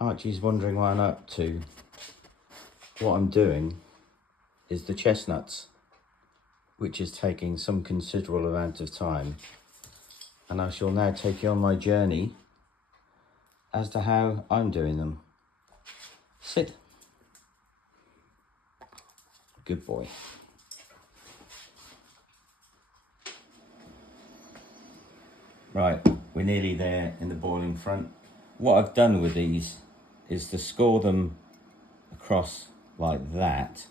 Archie's wondering what I'm up to. What I'm doing is the chestnuts, which is taking some considerable amount of time. And I shall now take you on my journey as to how I'm doing them. Sit. Good boy. Right, we're nearly there in the boiling front. What I've done with these is to score them across like that.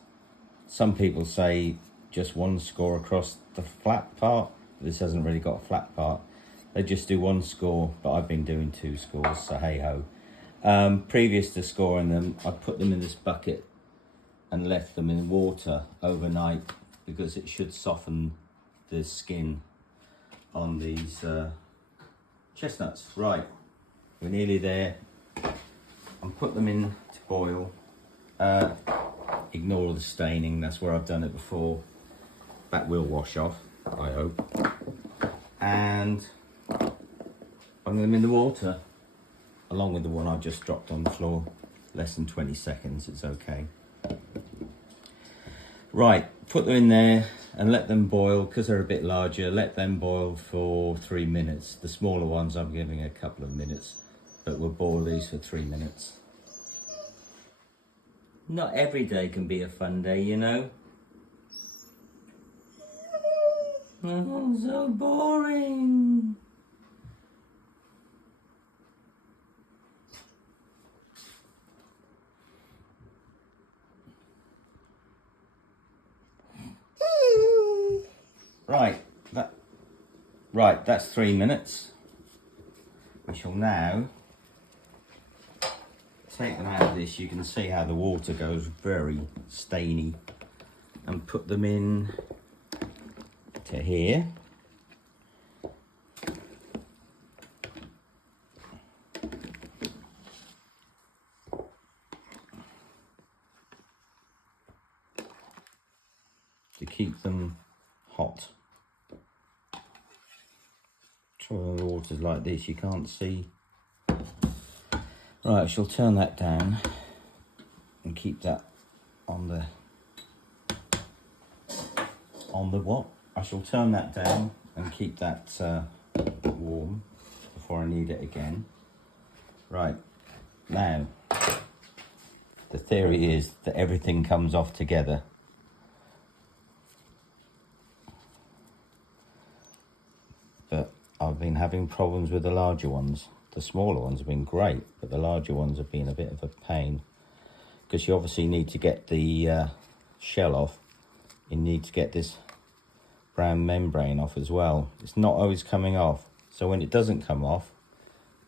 Some people say just one score across the flat part. This hasn't really got a flat part. They just do one score, but I've been doing two scores, so hey ho. Previous to scoring them, I put them in this bucket and left them in water overnight because it should soften the skin on these chestnuts. Right, we're nearly there. I'll put them in to boil. Ignore the staining, that's where I've done it before. That will wash off, I hope. And I'm them in the water along with the one I just dropped on the floor. Less than 20 seconds, it's okay. Right, put them in there and let them boil. Because they're a bit larger, let them boil for 3 minutes. The smaller ones I'm giving a couple of minutes, but we'll boil these for 3 minutes. Not every day can be a fun day, you know. Oh, so boring. Right, that's 3 minutes. We shall now take them out of this. You can see how the water goes very stainy, and put them in to here. To keep them hot. So the water's like this, you can't see. Right, I shall turn that down and keep that on the what? I shall turn that down and keep that warm before I need it again. Right, now the theory is that everything comes off together. But I've been having problems with the larger ones. The smaller ones have been great, but the larger ones have been a bit of a pain, because you obviously need to get the shell off. You need to get this brown membrane off as well. It's not always coming off. So when it doesn't come off,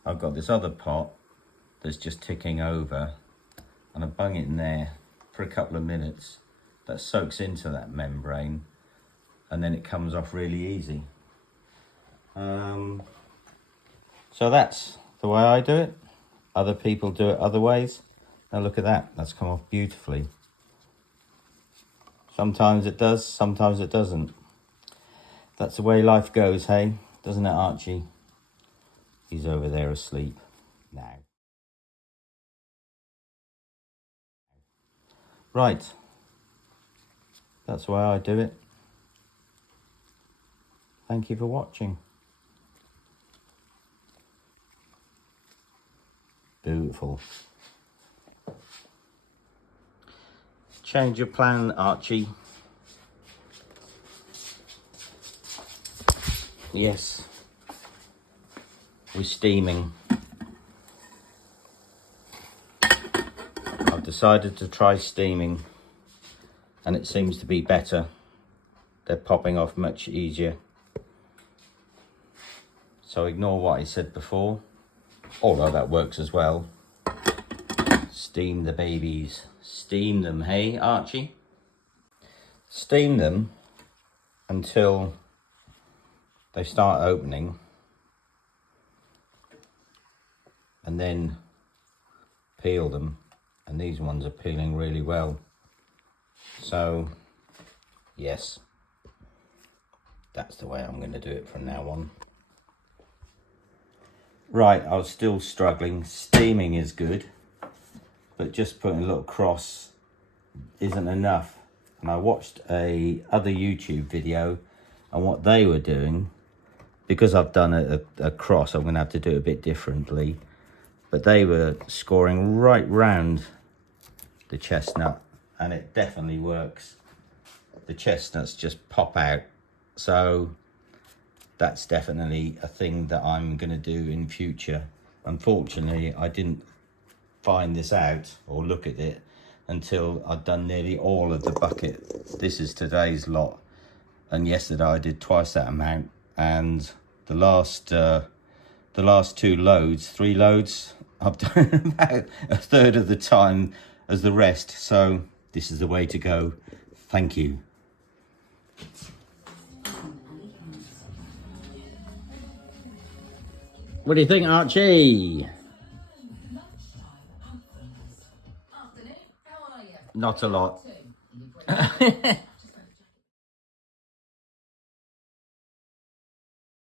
I've got this other pot that's just ticking over, and I bung it in there for a couple of minutes. That soaks into that membrane, and then it comes off really easy. So that's the way I do it. Other people do it other ways. Now look at that, that's come off beautifully. Sometimes it does, sometimes it doesn't. That's the way life goes, hey? Doesn't it, Archie? He's over there asleep now. Right, that's the way I do it. Thank you for watching. Beautiful. Change your plan, Archie. Yes, we're steaming. I've decided to try steaming, and it seems to be better. They're popping off much easier. So ignore what I said before, although that works as well. Steam the babies. Steam them, hey, Archie? Steam them until they start opening, and then peel them, and these ones are peeling really well. So yes, that's the way I'm going to do it from now on. Right, I was still struggling. Steaming is good. but just putting a little cross isn't enough. And I watched a other YouTube video, and what they were doing, because I've done a cross, I'm going to have to do it a bit differently, but they were scoring right round the chestnut, and it definitely works. The chestnuts just pop out. So that's definitely a thing that I'm going to do in future. Unfortunately, I didn't find this out or look at it until I'd done nearly all of the bucket. This is today's lot, and yesterday I did twice that amount, and the last 3 loads, I've done about a third of the time as the rest. So this is the way to go. Thank you. What do you think, Archie? Not a lot.